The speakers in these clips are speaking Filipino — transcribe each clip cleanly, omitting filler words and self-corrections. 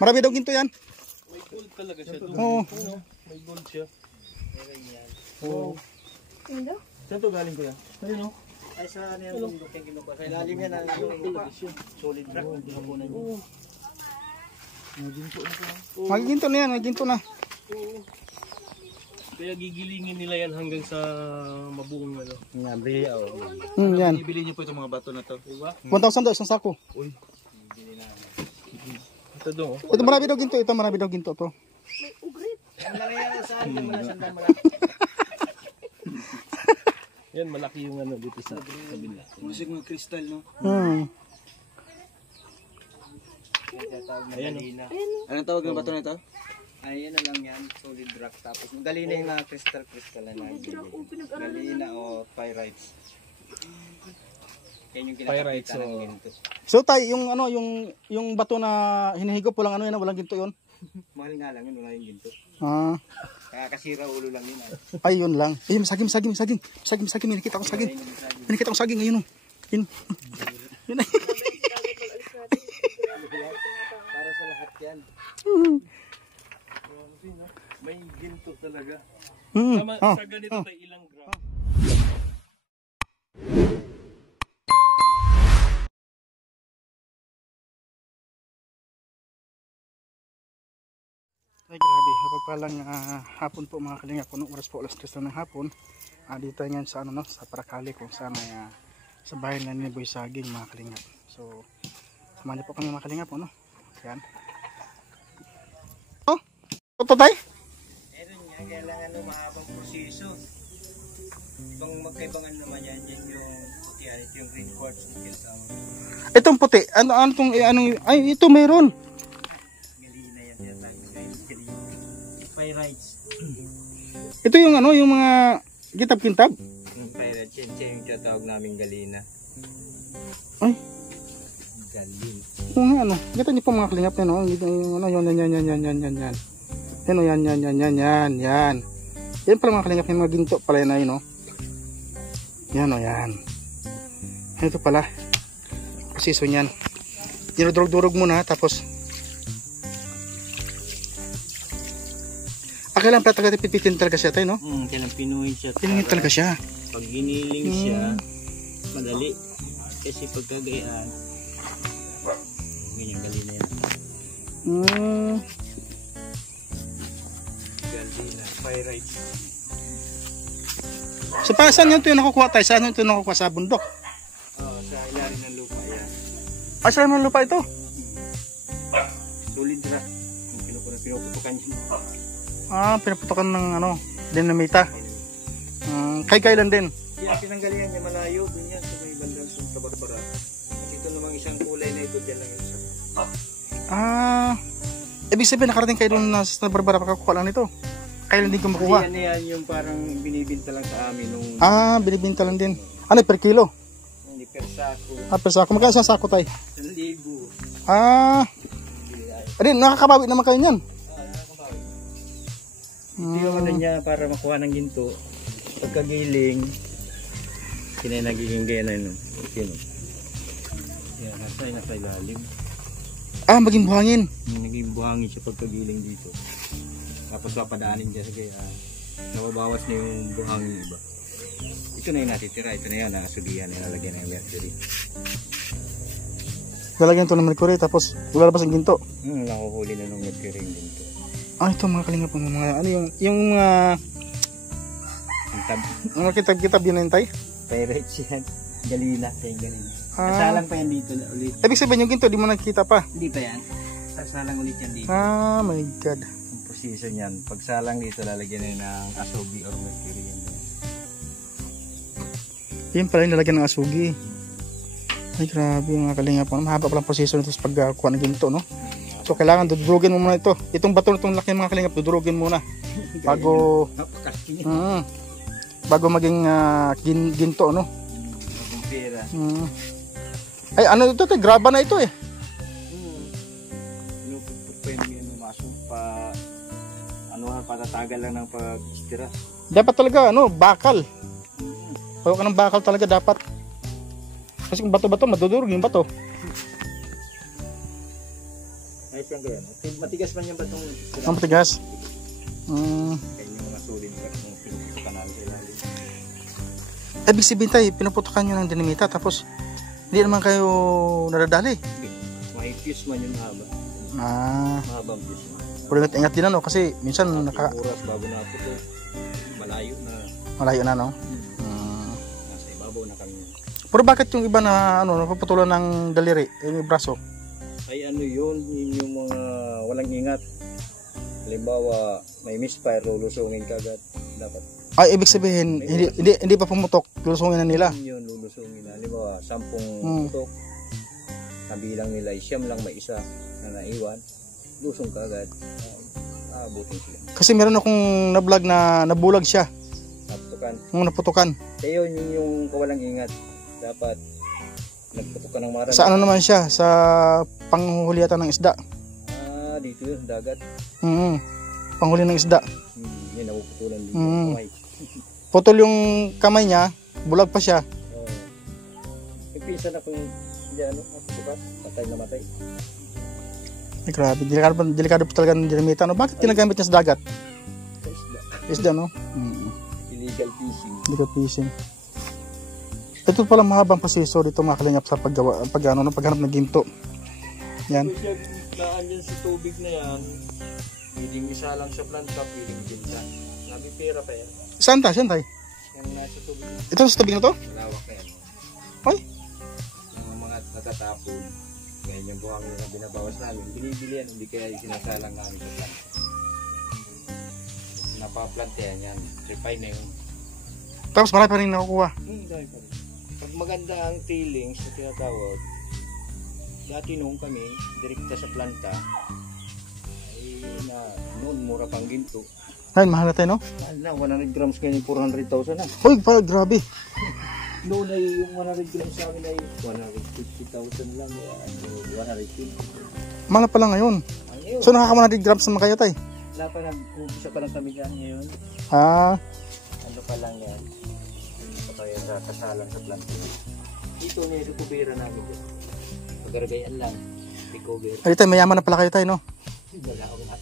Marami daw ginto yan. May gold talaga siya doon. Oo. May gold siya. Meron yan. Oo. Ano? Saan to galing ko yan? Ayun o. Ay sa ano yan yung looking kinukuha. Sa ilalim yan ang solid rock. Kinukunan niyo. Magiginto na yan, magiginto na. Kaya gigilingin nila yan hanggang sa mabuong ano. Nabili ako. Yan. Bibili niyo po itong mga bato na to. Diba? 1,000 daw isang sako. Uy. Ito doon. Ito marami daw ginto, ito marami daw ginto to. May ugrit. Ang laki yan saan? Sandal mo Yan, malaki yung ano dito sa kabila. Musik mga kristal, no? Ayan. Anong tawag ng bato na ito? Ay, yan na lang yan. Solid rock. Tapos galina yung mga crystal na nabili. Galina o pyrites. Yan yung Pyrites, kinakapita ng ginto. So tay, yung ano, yung bato na hinihigop walang ano yan, walang ginto yun. Mahal nga lang yun, wala yung ginto. Ah, Kaya kasira ulo lang yun. ay yun lang. Ayun, saging. May nakita akong saging. May nakita akong saging ngayon. Yun. Yun. Para sa lahat yan. May ginto talaga. Mm. Ah. Sa ganito tayo ilang gram. Ay grabe, kapagpalang hapon po mga kalingap. Punong oras po, alas 3 ng hapon. Dito ngayon sa ano no, sa Paracali kung saan ay sa bahay na ni Boy Saging mga kalingap. So, samahan niyo po kami mga kalingap, ano? Yan. Oh, ito tayo? Meron yan, kailangan ng mahabang proseso. Ibang magkaibangan naman yan, yan yung putihan, ito yung green quartz. Itong puti, anong, ay ito meron. Galina yan, yan tayo. Pyrites. Ito yung ano, yung mga kitab-kintab. Yung pyrites, yan yung tinatawag naming galina. Ay, Galin. oo nga ano. Kita niyo po mga kalingap yan, no? Yung ano, yan. Yan o, yan. Yan pala mga kalingap, yung mga ginto pala yan ay, no? Yan o, yan. Ito pala. Prasiso niyan. Dinudurog-durog muna, tapos kailan pala talaga pipitin talaga siya tayo, no? Kailangan pinuhin siya. Pinuhin talaga siya. Pag giniling siya, madali. Kasi pagkagayaan, ganyan galina yan. Galina, pyrites. So para saan yun ito yung nakukuha tayo? Saan yun ito yung nakukuha sa bundok? Sa ilalim ng lupa yan. Ay, saan yung lupa ito? Solid rock. Pinuputukan yun. Pinaputokan ng ano, dinamita. Kay kailan din? Yan, pinanggalingan niya malayo. Dun yan sa may bandang Santa Barbara. At ito namang isang kulay na ito, dyan lang yun sa... Ibig sabihin nakarating kayo doon na Santa Barbara pagkakuha lang nito. Kailan din kumukuha? Yan yung parang binibinta lang sa amin nung... Binibinta lang din. Ano, per kilo? Hindi, per sako. Per sako. Magkano sa sako tayo? 1,000. Nakakabawi naman kayo niyan. Ito yung ano niya para makuha ng ginto. Pagkagiling, nagiging gaya na yun. Yan, nasa ilalim. Maging buhangin. Naging buhangin siya pagkagiling dito. Tapos papadaanin dyan sa gaya. Nababawas na yung buhangin iba. Ito na yung natitira. Ito na yun, nakasubihan. Nilalagyan ng mercury. Lalagyan ito ng mercury tapos lalabas ang ginto. Nakuhuli na ng mercury yung ginto. Ito mga kalingap po mga ano yung mga kitab-kitab yun na tayo? Pyrites yan. Galina. Yung galina. Nasalang pa yan dito ulit. Ibig sabihin yung ginto di mo nakikita pa? Hindi pa yan. Sasalang ulit yan dito. My God. Ang position yan. Pagsalang dito lalagyan na ng asubi or mercury yan. Yan pala yung lalagyan ng asugi. Ay grabe mga kalingap po. Mahaba palang proseso nito sa pagkuha ng ginto, no? So kailangan dudurugin mo muna ito. Itong bato nitong laki mga kalingap, dudurugin muna bago maging ginto, no? Pera. Ay ano ito? Graba na ito eh. Patatagal lang ng pag-istira. Dapat talaga bakal. Pag ka ng bakal talaga dapat. Kasi kung bato-bato madudurog yung bato. Ay Kahit yan ganyan. Matigas man yung batong Ang matigas. kaya yung mga solid pa yung pinuputukan namin sa ilalim. Ibig sabihin tayo, pinuputukan nyo ng dinamita tapos hindi naman kayo nadadali. May fuse man yung mahaba. Mahabang fuse man. Pero ingat din ano kasi minsan Oras bago na po to. malayo na no. Nasa ibabaw na kami. Pero bakit yung iba na napuputulan ng daliri, yung braso? Ay yun yung mga walang ingat. Halimbawa, may misfire, lulusungin ka agad. Dapat. Ay, ibig sabihin, hindi pa pumutok, lulusungin na nila. Yun, lulusungin na. Halimbawa, 10 putok. Nabilang nila, siyam lang may isa na naiwan. Lusong ka agad. Abutin sila. Kasi meron akong na-vlog na nabulag siya. Naputukan. Naputukan. Kaya yun yung kawalang ingat. Dapat nagputukan ng marami. Sa ano naman siya? Sa panghuli yata ng isda. Dito yun, dagat. Panghuli ng isda. Yun, napuputulan dito. Kamay. Putol yung kamay niya, bulag pa siya. Yung pinsan akong naputukan. Matay na matay. Ay, grabe, delikado po talaga ng dinamita. Bakit ginagamit niya sa dagat? Sa isda. Isda, no? Illegal fishing. Illegal fishing. Ito pala mahabang proseso dito mga kalingap sa paghanap ng ginto. Yan. Kung siya daan yan sa tubig na yan, pwedeng isa lang sa planta, pwedeng ginta. Nabi pera pa yan. Saan tayo? Yan nasa tubig. Ito sa tubig na to? Malawak na yan. Ay? Yung mga natatapon, ganyan yung buhangin na binabawas namin. Binibili yan, hindi kaya sinasalang namin sa planta. Napaplantayan yan. Refine na yung... Tapos marami pa rin nakukuha. Dahil pa rin. Pag maganda ang tailings na tinatawag, dati noong kami, direkta sa planta, ay noon mura pang ginto. Ay, mahal na tayo, no? Na, 100 grams ngayon 400,000 na. Uy, grabe. Noon ay yung 100 grams sa amin ay 150,000 lang. 150. Mahal pa lang ngayon. Ayun. So nakaka 100 grams naman kayo tayo? Wala pa lang, umpisa pa lang kami dyan ngayon. Ano pa lang yan. Ano pa yan, kasalang sa planta. Ito na yung recupera namin dyan. Pagaragayan lang. Recover. Ay, tayo, mayaman na pala kayo tayo, no? Wala ako na.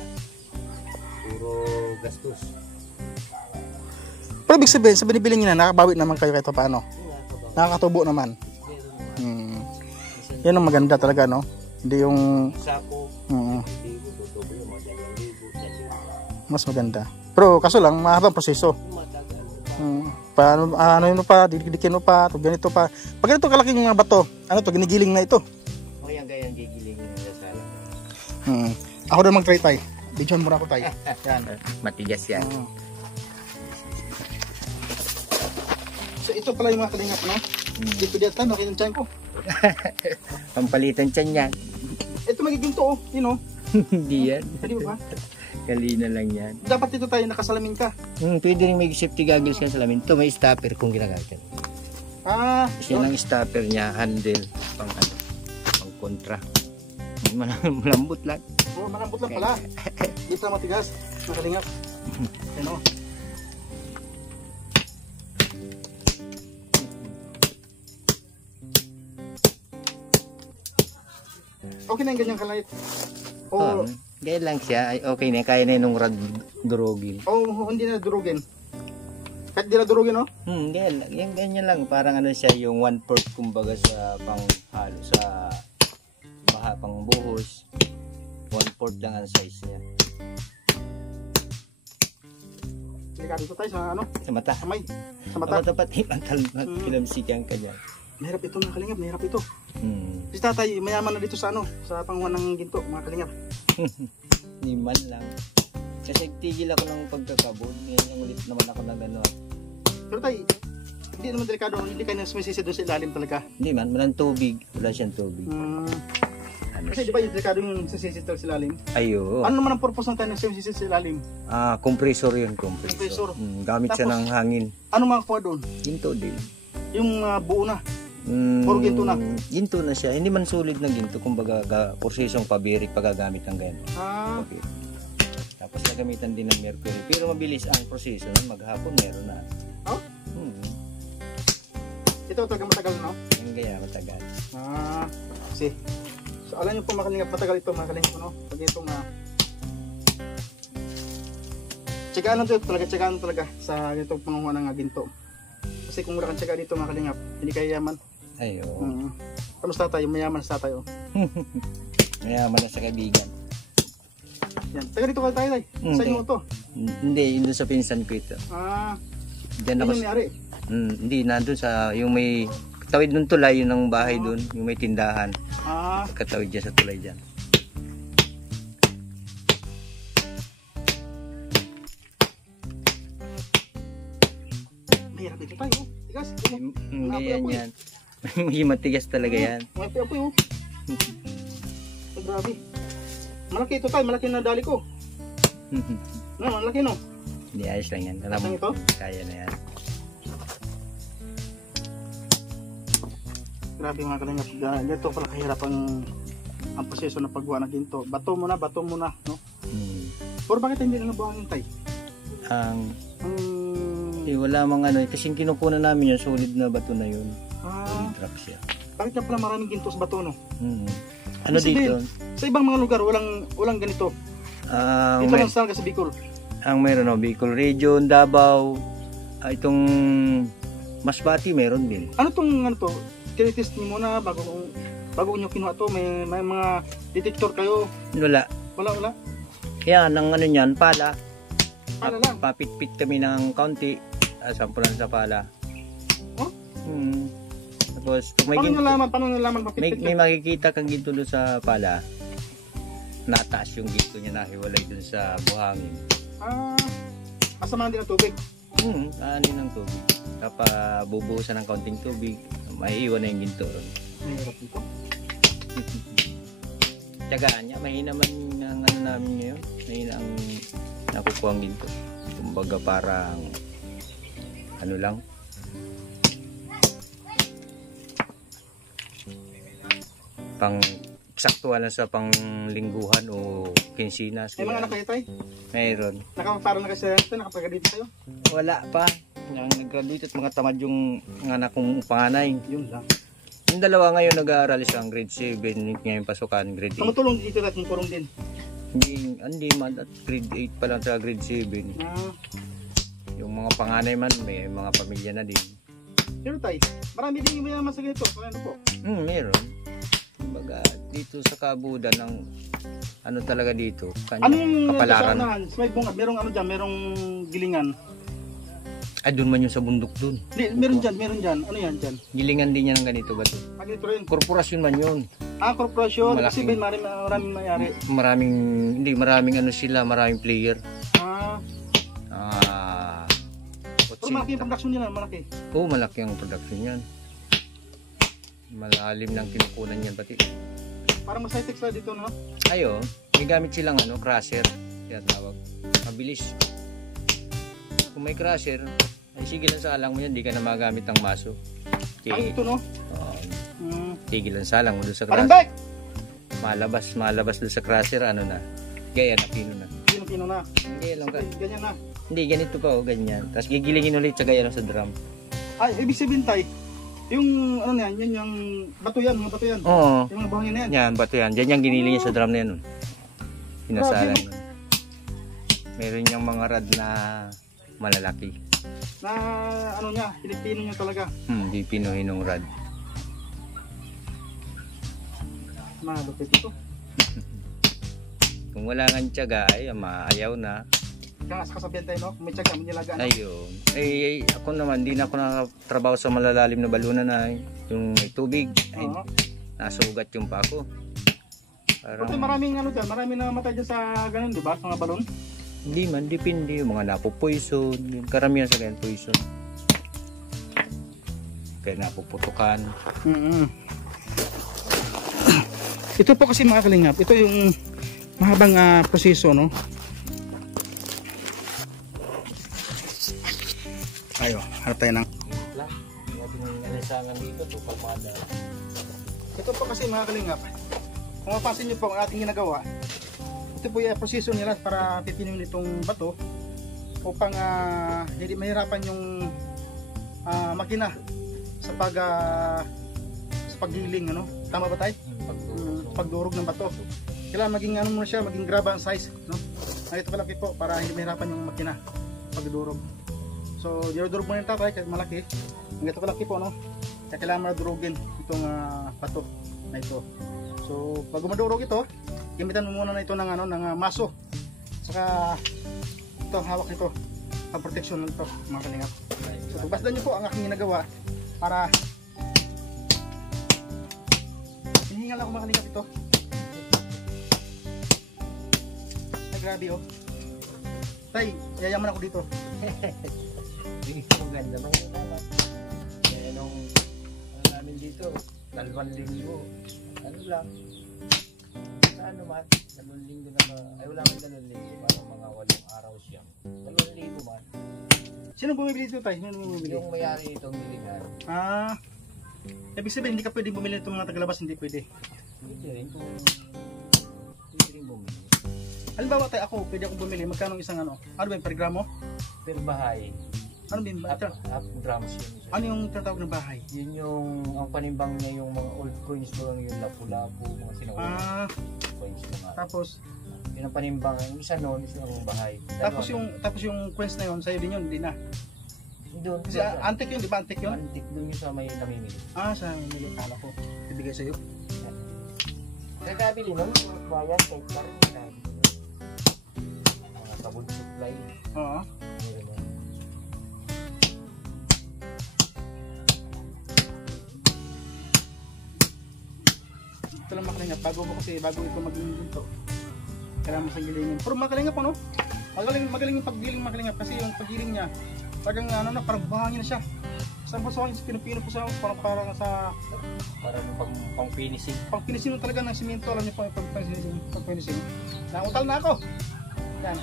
Puro gastos. Pero ibig sabihin, sa binibili nyo na, nakabawi naman kayo kahit paano. Nakakatubo naman. Yan ang maganda talaga, no? Hindi yung... Sako. Mas maganda. Pero kaso lang, mahabang proseso. Ano yun pa, didikin mo pa, ganito pa. Pag ganito kalaking mga bato, ano to, ginigiling na ito. O yan gayang gigiling yung sala. Ako na mag-try tayo. Bidyohan muna ako tayo. Yan. Matigas yan. So ito pala yung mga kalingap, no? Dito dito, no? Kaya yung tiyan ko. Pampalitan tiyan yan. Ito magiging to, oh. Yun, oh. Hindi yan. Pwede ba? Kalina lang yan. Dapat dito tayo nakasalamin ka. Pwede rin may safety goggles ka sa lamin. Ito may stopper kung ginagamit. Yan ang stopper niya, handle, pang kontra. Malambot lang. Oh, malambot lang pala. Dito na matigas. Makalingap. Ano? Okay na yung ganyang kalait. Gaya lang siya. Ay, okay na. Kaya na yung rod durugin. Hindi na durugin. Kahit di na durugin, no? Gaya lang. Yung ganyan lang. Parang ano siya, yung 1/4 kumbaga sa panghalo sa pang buhos. 1/4 lang ang size niya. Delikado ito tayo sa ano? Sa mata. Kamay. Sa mata. Sa mata pati kinamsikan ka niya. Mahirap ito mga kalingap. Mahirap ito. Si tatay, mayaman na dito sa ano? Sa panguhan ng ginto, mga kalingap. Ni man lang. Kasi tigil ako ng pagkakabod. Ngayon ulit naman ako ng gano'n. Pero tay, hindi naman delikado. Hindi kayo sumisisi doon sa ilalim talaga. Hindi man. Walang tubig. Wala siyang tubig. Kasi di ba yung delikado yung sisisi sa ilalim? Ayo. Ano naman ang purpose ng tayo ng sisisi sa ilalim? Compressor yun. Compressor. Gamit siya ng hangin. Ano makakuha doon? Ginto din. Yung buo na? Puro ginto na? Ginto na siya. Hindi man solid na ginto. Kumbaga, prosesong pabirik pagagamit ng ganyan. Okay. Tapos nagamitan din ng mercury. Pero mabilis ang proseso. Maghapon meron na. Ito talaga matagal, no? Yung gaya matagal. Kasi So, alam niyo po mga kalingap, matagal ito mga kalingap, no? Pag itong tsagaan lang ito talaga, tsagaan talaga sa ganitong pangunguha ng ginto. Kasi kung wala kang tsaga dito mga kalingap, hindi kayo yaman. Ayo. Kamusta tayo? Mayaman sa tayo. Mayaman na sa kaibigan. Yan. Taga dito kayo tayo, tay. Sa inyo to? Hindi, yun sa pinsan ko ito. Diyan ako. Ano nangyari? Hindi, nandun sa, yung may, katawid ng tulay, yun ang bahay dun, yung may tindahan. Katawid dyan sa tulay dyan. Mahirap dito tayo. Tigas. Ganyan yan. May matigas talaga yan. May apoy oh. Grabe. Malaki ito tayo, malaki na dali ko. No, malaki no. Hindi, ayos lang yan. Alam mo, ito? kaya na yan. Grabe mga kalingap. Ganito pala kahirap ang proseso ng paggawa ng ginto. Bato muna, no? Pero bakit hindi na nabuhangin tayo? Wala mang ano, kasi kinukunan namin yung solid na bato na yun. Truck siya. Bakit na pala maraming ginto sa bato no? Ano dito? Sa ibang mga lugar walang ganito. Dito lang sa Bicol. Ang meron Bicol Region, Davao, itong Masbati meron din. Ano to? Tinitest niyo muna bago niyo kinuha to, may mga detector kayo? Wala. Wala. Yan, ang ano niyan, pala. Pala lang. Papit-pit kami ng kaunti, sampulan sa pala. Oh? Tapos paano nalaman papit-pit? May makikita kang ginto doon sa pala. Nataas yung ginto niya, nahiwalay doon sa buhangin. Masama din ang tubig. Aanin ng tubig. Kapag bubuhusan ng kaunting tubig, maiiwan na yung ginto ron. Mahirap dito. Tsagaan niya, mahina man ang ano namin ngayon. Mahina ang nakukuha ang ginto. Kumbaga parang ano lang. Pang saktuhan lang sa panglingguhan o kinsinas. May mga anak kayo tayo? Mayroon. Nakapagparo na kayo sa ito? Nakapag-graduate kayo? Wala pa. Nag-graduate at mga tamad yung anak kong panganay. Yun lang. Yung dalawa ngayon nag-aaral isang grade 7, ngayon pasukan grade 8. Tumutulong dito at turong din? Hindi man, at grade 8 pa lang sa grade 7. Yung mga panganay man, may mga pamilya na din. Pero tayo, marami din yung mayaman sa ganito. Ano po? Meron. Kumbaga, dito sa kabudan ng ano talaga dito, ano yung kapalaran. May bungad, merong ano dyan, merong gilingan. Ay, doon man yung sa bundok doon. Meron dyan. Ano yan dyan? Gilingan din yan ng ganito ba ito? Ganito rin. Korporasyon man yun. Korporasyon. Kasi Malaking. maraming mayari. Maraming ano sila, maraming player. Pero malaki yung production nila, malaki. Oo, malaki ang production yan. Malalim ng kinukunan yan pati. Parang masaytex na dito, no? Ayo, may gamit silang crusher. Yan tawag. Mabilis. Kung may crusher, ay sige lang sa alang mo yan, di ka na magamit ng maso. Okay. Ito, no? Sige lang sa alang mo doon sa crusher. Malabas doon sa crusher, ano na. Gaya na, pino na. Pino na. Gaya lang ka. Ganyan na. Hindi, ganito pa ganyan. Tapos gigilingin ulit sa gaya lang sa drum. Ay, ibig sabihin tayo, yung ano yan, yun yung bato yan, mga bato yan. Oo. Yung mga buhangin na yan. Yan, bato yan. Diyan yung giniling niya sa drum na yan. Pinasalan. Meron yung mga rad na malalaki. Na ano niya, Pilipino niya talaga. Di pinuhinong rad. Malupit ito. Kung wala nga tiyaga, ay maayaw na. Kaya nga sa kasabihan tayo, no? Kung may tiyaga, may nilagaan. Ayun. Ako naman, di na ako nakatrabaho sa malalalim na balunan na yung may tubig. Ay, nasugat yung pa ako. Parang... Pero maraming ano dyan, maraming namatay dyan sa ganun, di ba? Sa mga balon? Hindi man, depende. Yung mga napo-poison. Karamihan sa ganyan, poison. Kaya napuputukan. Ito po kasi mga kalingap, ito yung mahabang proseso, no? Ayo, harap tayo ng ito po kasi mga kalingap, kung mapansin nyo po ang ating ginagawa, ito po yung proseso nila para pipinin itong bato upang hindi mahirapan yung makina sa paggiling, ano? Tama ba tayo? pagdurog ng bato. Kailangan maging ano muna siya, maging graba ang size, no? Ito kalaki po para hindi mahirapan yung makina pagdurog. So, dinudurog muna yung tapay kahit malaki. Ang ito kalaki po, no? Kaya kailangan madurugin itong bato na ito. So, pag madurog ito, gamitan mo muna na ito ng, ng maso. Saka, ito, hawak nito. Ang protection nito, mga kalingap. So, pagbasdan nyo po ang aking ginagawa para hinihingal ako mga kalingap ito. Ay, grabe oh. Tay, yayaman ako dito. Ang ganda ng naman. Kaya nung namin dito, 2 linggo. Ano lang? Sa ano man? 2 linggo na ba? Ay wala kang 2 linggo. Parang mga 8 araw siya. 2 linggo man. Sino bumibili dito tay? Sino bumibili? Yung mayari itong bilingan. Ibig sabihin hindi ka pwedeng bumili itong mga tagalabas, hindi pwede. Hindi rin kung bumili. Halimbawa tayo ako, pwede akong bumili. Magkano isang ano? Ano ba yung per gramo? Per bahay. Ano ba yung Half grams yun. ano yung tinatawag ng bahay? Yun yung, ang panimbang niya yung mga old coins ko lang yung lapu-lapu, mga sinawala coins mga. Tapos Yun ang panimbang, yung isa noon, isa ng bahay. tapos yung coins na yun, sa'yo din yun, hindi na. Doon, Kasi antique yun, di ba? Antique yun? antik doon yung sa may namimili. Sa mili. Kala ko, ibigay sa'yo. Kagabili nun, bayan, kahit parang mga kabod supply. Oo. Meron yan. Ito lang makalingap, bago ito maging dito. Kailangan mo siyang gilingin. Pero makalingap ano? Magaling yung paggiling makalingap kasi yung paggiling niya, parang parang buhangin na siya. Sa buhangin, pinupino po sa parang sa Para pang finishing. pang finishing talaga ng simento, alam niyo po pang finishing. Nautal na ako. Yan.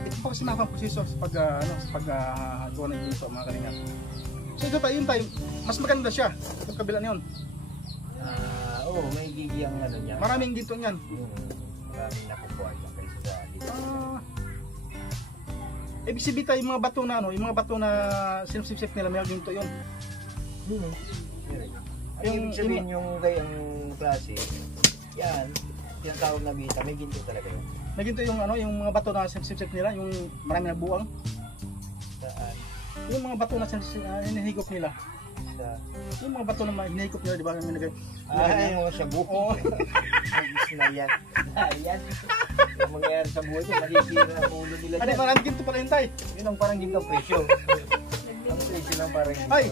Ito po kasi mga proseso sa paggawa ng dito mga kalingap. So ito tayo, mas maganda siya sa kabila niyon. Oo, may gigiyang ano niya. Maraming dito niyan. Maraming nakukuha niya kaysa sa dito. Ibig sabihin tayo yung mga bato na yung mga bato na sinusip-sip nila, may ginto yun. Yung ibig sabihin yung gayang klase, yan, tinatawag na bita, may ginto talaga yun. May ginto yung yung mga bato na sinusip-sip nila, yung marami na buwang. Saan? Yung mga bato na hinihigop nila. Yung mga bato na hinihigop nila, di ba? Yung mga shabu. Oo. Magis na yan. Yan. Yung mangyayari sa buhay ko, makikira ang ulo nila Ano, dyan. marami ginto pala yun tayo. Yun ang parang ginto presyo. Ang presyo lang parang ginto. Ay!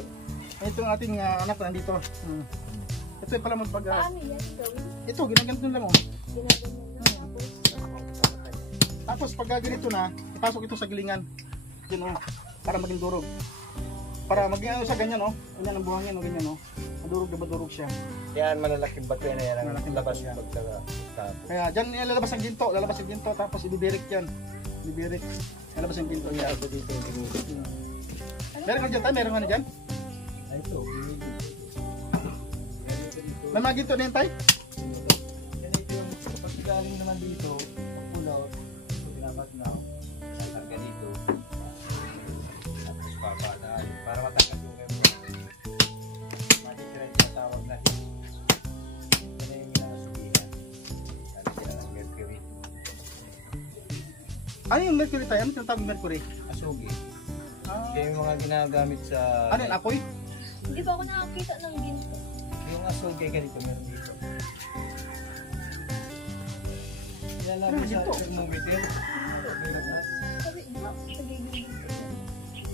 Ito ang ating anak nandito. Ito yung pala Paano yan gawin? ito, ginaganto lang oh. Ginagawa na. Tapos pag ganito na, ipasok ito sa gilingan. Yun oh, para maging durog. Para maging sa ganyan oh. Ganyan ang buhangin oh, ganyan oh. Madurog na madurog siya. Yan, malalaking bato yan. Malalaking Labas bato yan. pagkatapo. Kaya dyan lalabas ang ginto, tapos ibibirik yan. Ibibirik. Lalabas ang ginto yan. Ito dito yung ginto. Meron ka dyan tayo? Meron ka na dyan? Ay, ito. May mga ginto na yan tayo? Yan ito yung pag galing naman dito, pagpulaw, ito pinapatnaw, sakarga dito. Tapos papadaan para matanggal yung magistrate na tawag na hit. Yan yung ginasubihan. Sabi sila ng mercury. Ano yung mercury tayo? Ano tinatawag yung mercury? Asugi. Kaya yung mga ginagamit sa... Ano yung apoy? Hindi pa ako nakakita ng ginto. Yung asugi ganito meron dito. Nilalagay sa Ginto? thermometer. Meron na. Sabi, ba? Nagiging ginto.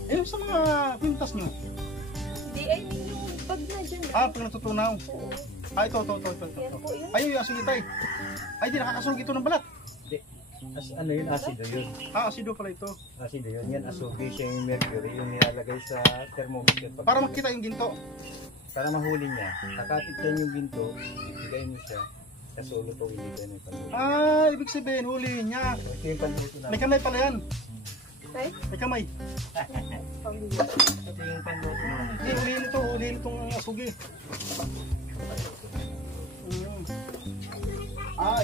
Eh, sa mga pintas nyo. Hindi, I mean yung pag na dyan. Pag natutunaw. Oo. Ito. Yan po yun. Ay, yung asugi tayo. Ay, di nakakasunog ito ng balat. Ano yun? Asido yun. Asido pala ito. Asido yun. Yan asugi siya yung mercury. Yung nilalagay sa thermometer. Para makita yung ginto. Para mahuli niya. Nakatip yan yung ginto. Ibigay mo siya. Kasulo to ibigay mo yung panluto. Ibig sabihin, huli niya. Ito yung panluto namin. May kamay pala yan. Ay, May kamay. pambigas. Ito yung panluto namin. Hindi, huliin itong asugi.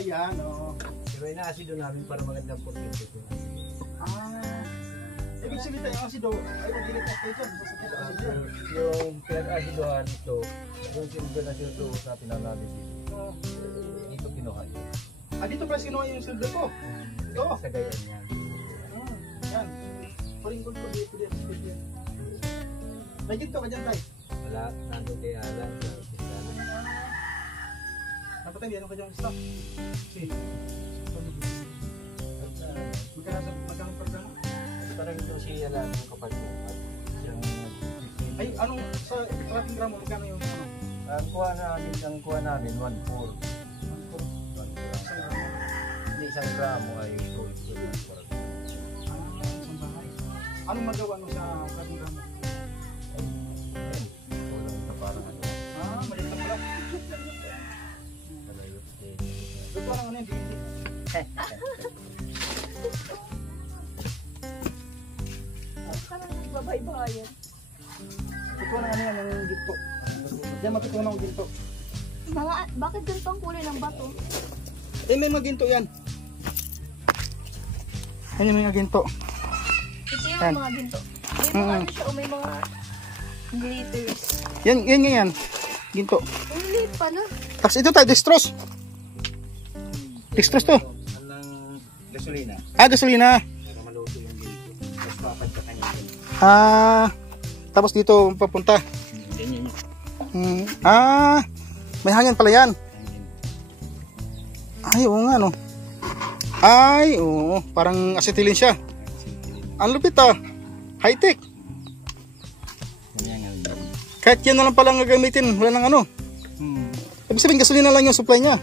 Yan o. Pero inaasido namin para magandang porsyento. Ibig sabihin tayo, asido, ay pag-ilit na kayo dyan, sasakit ang asido. Yung pinag-asidohan ito, yung silver na silver sa pinanamin dito. Dito kinuha yun. Dito pala sinuha yung silver ko. Ito. Sa gayan yan. Yan. Paringkod ko dito yan. May ginto ka dyan tayo. Wala, nandun kay Alan. Napatay, ano ka dyan stop? Si. Magkano pagkano? Parang ito si Alan, yung kapatid mo. Ay, anong sa tracking gramo, magkano yung ano? Ang kuha namin, 1.4. Hindi, 1 gramo ay 2. Isang bahay. Anong magawa mo sa tracking gramo? Parang ano. Maliit na pala. Ito lang ano yung DVD. Ka lang nagbabay-bayan. Ito lang ano yan, yung ginto. Diyan matutunan ko ginto. Bakit ganito ang kulay ng bato? May mga ginto yan. Yan yung mga ginto. Ito yung Yan. mga ginto. May mga ano siya o may mga glitters. Yan. Ginto. Ang liit pala. Tapos ito tayo, dextrose. Dextrose to. Anong gasolina? Gasolina. Para maluto yung ginto. Tapos papad ka kanya. Tapos dito papunta. Ganyan yun. May hangin pala yan. Ay, oo nga, no. Ay, oo. Parang acetylene siya. Ang lupit high-tech. Ganyan nga. Kahit yan na lang palang gagamitin. Wala nang ano. Ibig sabihin, gasolina lang yung supply niya.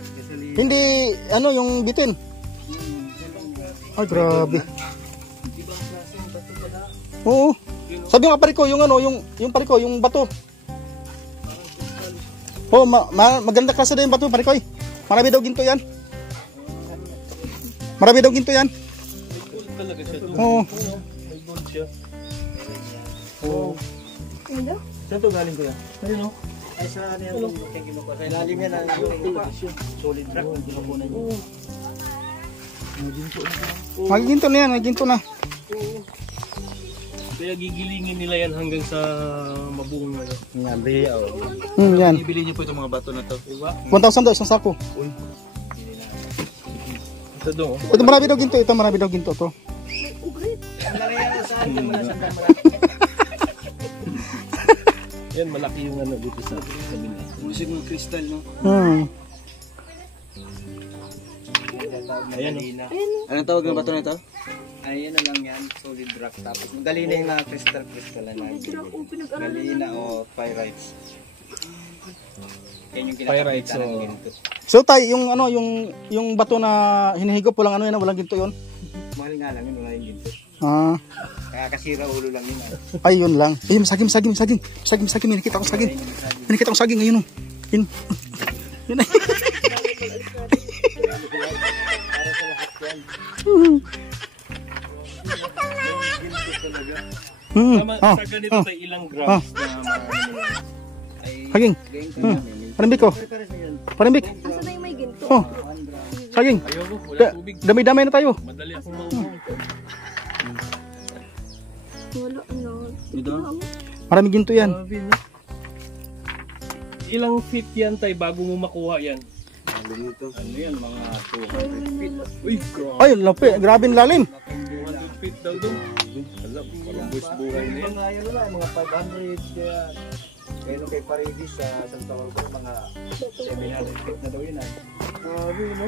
Hindi, yung bitin. Ay, grabe. Oo. Sabi nga pare ko, yung bato. Oh, maganda klase na yung bato, pare ko. Marami daw ginto yan. May gold talaga siya. Oo. May gold siya. Ano? Saan to galing ko yan? Ayun o. Ay sa ano yan? Sa ilalim yan ang solid rock yung kinukunan niya. Magiginto na yan, magiginto na. Kaya gigilingin nila yan hanggang sa mabuong ano. Ngabi, Yan. Ibili niyo po itong mga bato na to. Diba? 1,000 daw isang sako. Ito doon. Ito marami daw ginto, marami daw ginto to. May ugrit. Ang nangyayari sa akin, wala sandang Yan, malaki yung ano dito sa kabila. Musik mga kristal, no? Ayan, Anong tawag ng bato na ito? Ay, ano lang yan, solid rock. Tapos galina yung mga crystal na galina o pyrites. Yan yung Pyrites, kinakapita ng ginto. So tay, yung bato na hinihigop, walang walang ginto yun. Mahal nga lang yun, wala yung ginto. Kakasira ulo lang yun. Ay, yun lang. Saging. May nakita akong saging. May nakita akong saging ngayon. Yun. Yun ay. Para sa lahat yan. Sa ganito tayo ilang grams na Saging. Parambik ko. Parambik. Asa na yung may ginto? Saging. ayoko, wala tubig. Dami-dami na tayo. Madali akong mauhong. Wala, ano. Ito? Marami ginto yan. Grabe, no? Ilang feet yan tayo bago mo makuha yan? Ano yan, mga 200 feet. Uy, grabe. Ay, lapi. Grabe ang lalim. 200 feet daw doon. Alam, parang buwis buhay na yan. Mga yan lang, mga 500. Kaya nung kay Paredes sa Santa Barbara, mga 700 feet na daw yun. Grabe, no?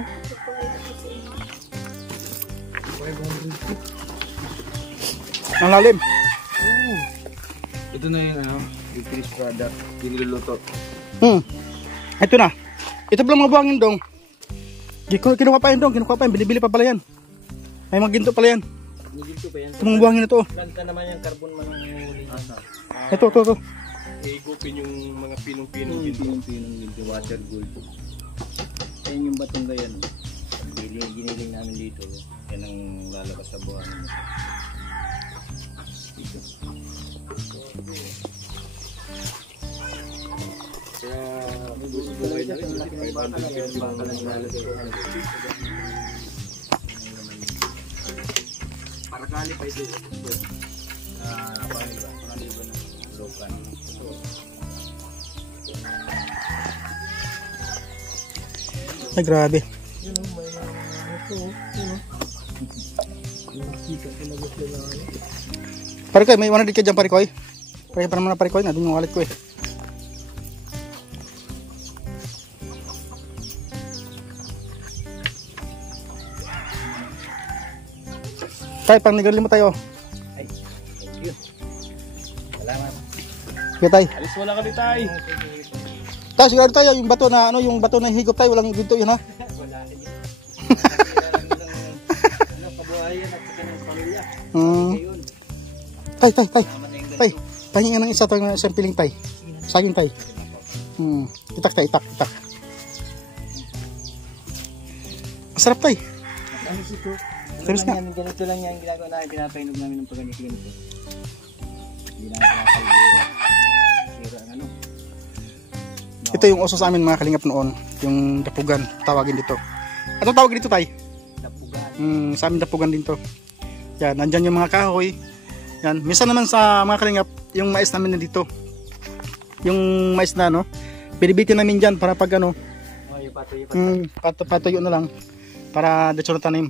Ang lalim. Ito na yun, yung finished product, yung niluluto. Ito na. Ito pala mga buhangin dong. Kinuha pa yun dong. Binibili pa pala yan. May mga ginto pala yan. Ginto ba yan? Ito mga buhangin na to. Ganda naman yung carbon man ng huli. Ito. Higupin yung mga pinong-pinong ginto. Pinong ginto, water gold. Ayan yung batong gayan. Giniling namin dito. Yan ang lalabas sa buhangin. Dito. Kaya buhay na rin. Para kali pa ito. Ay, grabe. Yun o, may mga ito. Yun o. Nakita ko na ba sila na ano? Pare Koy, may 100 ka dyan, Pare Koy. Pare pa naman na Pare Koy, nandun yung wallet ko eh. Tay, pang nigali mo tayo. Ay, thank you. Salamat. Kaya tay. Alis wala kami tayo. Tay, sigurado tayo, yung bato na, ano, yung bato na higop tayo, walang ginto yun ha. Wala. Ano, kabuhayan at saka ng pamilya. Ngayon, Tay. tama na yung Tay, pahinga ng isa tayo ng isang piling tay. Saging tay. Itak tay, itak. Masarap tay. ano sito? Terus na. Ganito lang yan ginagawa namin, pinapainog namin ng pagganito. Hindi namin pinapalbura. Sira ang ano. Ito yung uso sa amin mga kalingap noon, yung dapugan, tawagin dito. Anong tawag dito tay? Dapugan. Sa amin dapugan din to. Yan, nandyan yung mga kahoy. Yan, minsan naman sa mga kalingap, yung mais namin nandito. Yung mais na no, binibitin namin dyan para pag ano, Oh, yung patoy. patuyo na lang para dito na tanim.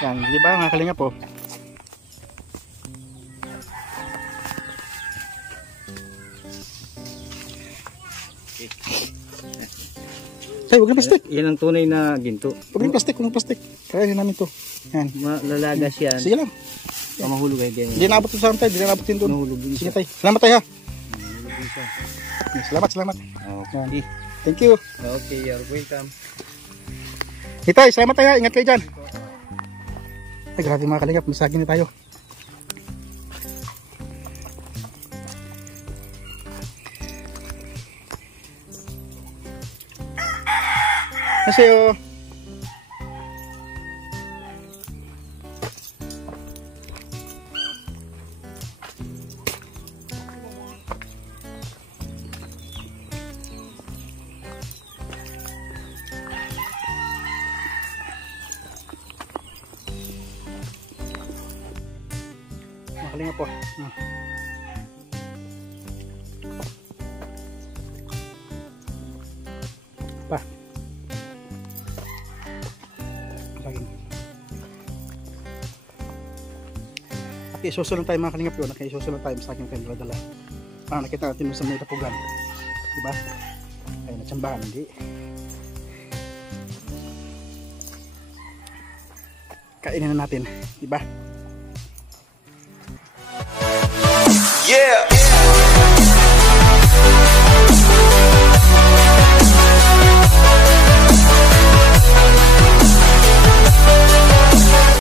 Yan, di ba mga kalingap po? Tay, huwag na plastic. Yan ang tunay na ginto. Huwag na plastic, huwag na plastic. Kaya namin to. Yan. Lalagas yan. Sige lang. Mahulog ay ganyan. Hindi naabot sa tayo, hindi naabot din doon. Mahulog din Sige siya. tay. Salamat tayo ha. Mahulog din siya. Salamat. Okay. Thank you. Okay, you're welcome. Hitay, salamat tayo. Ingat kayo dyan. Ay, grabe mga kalingap. Masagin na tayo. Kasi makalinga po. Pa. Lagi. Nakisusunod tayo mga kalingap yun. Nakisusunod tayo sa akin tayo dala. Nakita natin mo sa may tapugan. Diba? Ay, natsambahan. Hindi. Kainin na natin. Diba? Yeah.